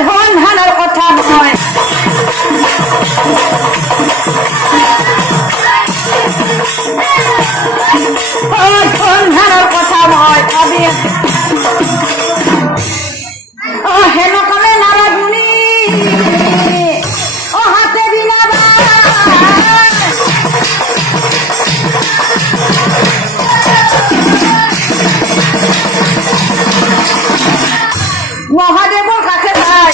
ধন ধানৰ কথা নহয় ধন ধানৰ কথা মই ভাবি হেনকালে নাৰাগুনি হাতে বিনা মহাদেৱৰ কাষে যায়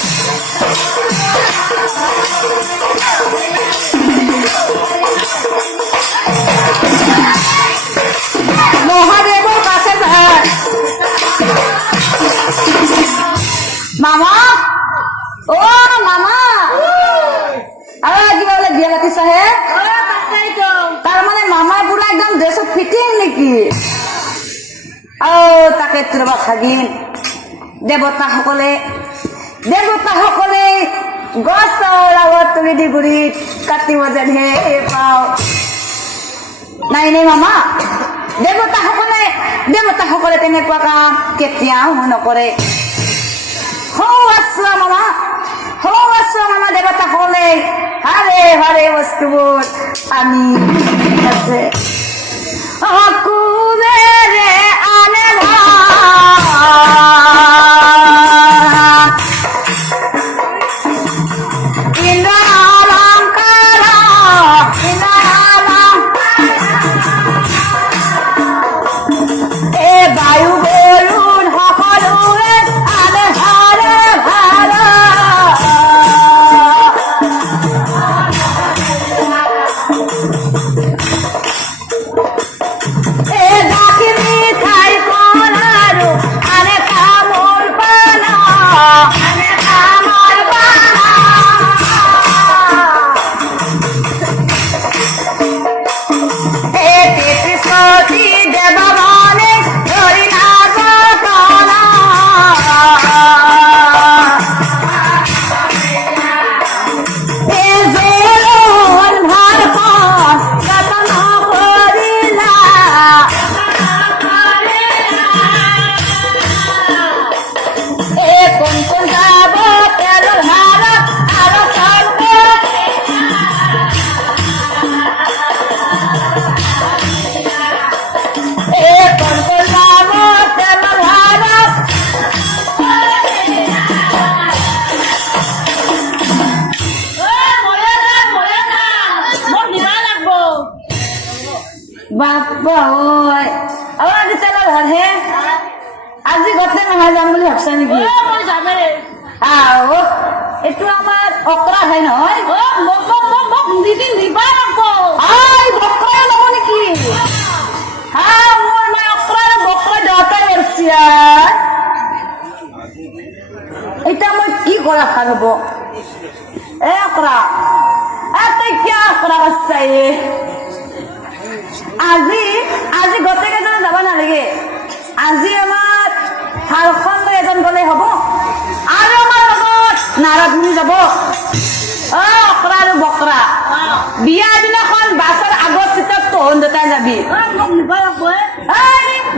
মহাদেৱৰ কাছে যায় মামা অ মামা আৰু কিবা বোলে বিয়া পাতিছাহে তাৰমানে মামাৰ পুৰা একদম ড্ৰেছত ফিটিং নেকি তাকে ৰবা ভাগিন দেৱতাসকলে গছৰ আগত তুমি দি গুৰিত কাটিব যেনহে পাওঁ নাই নে মামা দেৱতাসকলে তেনেকুৱা কাম কেতিয়াও নকৰে হৌ আছোৱা মামা দেৱতাসকলে হাৰে বস্তুবোৰ আনি আছে কুবেৰে আনে বাপ্পা হয় আজি তেলা ভালহে আজি গতে নহয় যাম বুলি ভাবছা নেকি এইটো আমাৰ অকৰা হয় নহয় বকৰা লব নেকি মোৰ মই অকৰা বকৰা দেউতাই মাৰিছি এতিয়া মই কি কৰা ভাল হব অকৰা তই কিয় অকৰা কৰছাই আজি গোটেই কেইজনে যাব নালাগে আজি আমাৰ ঝাৰখন লৈ এজন গলে হব আৰু আমাৰ লগত নাৰদমুনি যাব অকৰা আৰু বকৰা বিয়া দিনাখন বাছৰ আগৰ চিটত তহন দুটাই যাবি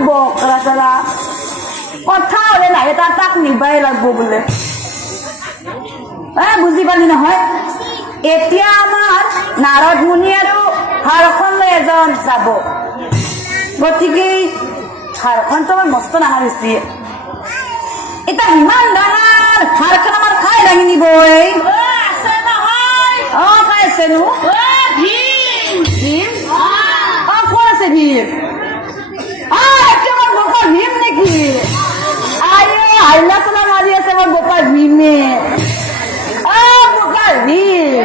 বকৰা চৰা কথা হলে নাহে তাক নিবাই লাগব বোলে বুজি পালি নহয় এতিয়া আমাৰ নাৰদমুনি আৰু ঝাৰখন লৈ এজন যাব গতিকে ঝাৰখনটো আমাৰ মস্ত ডাঙৰ হৈছে এতিয়া ইমান ডাঙৰ ঝাৰখন আমাৰ খাই দাঙি নিব খাই আছে নো ভীম কোন আছে ভীম আমাৰ বপা ভীম নেকি হাইলা চলা মাৰি আছে আমাৰ বপা ভীমে বপা ভীম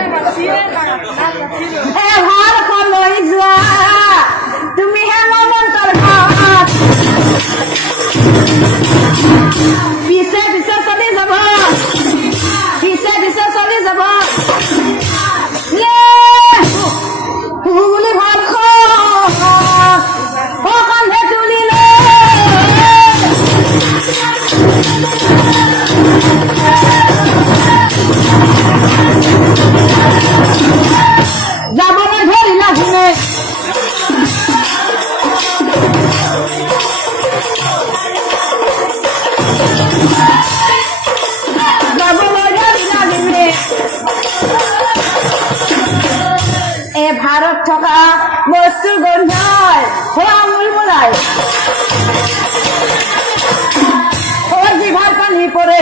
ঝাৰখন লৈ যোৱা তুমি হে মমন্তৰ ঘাট পিছে চলি যাব নাৰত থকা বস্তুৰ গোন্ধই হোৱা আঙুল বলাই জিভাৰ পানী পৰে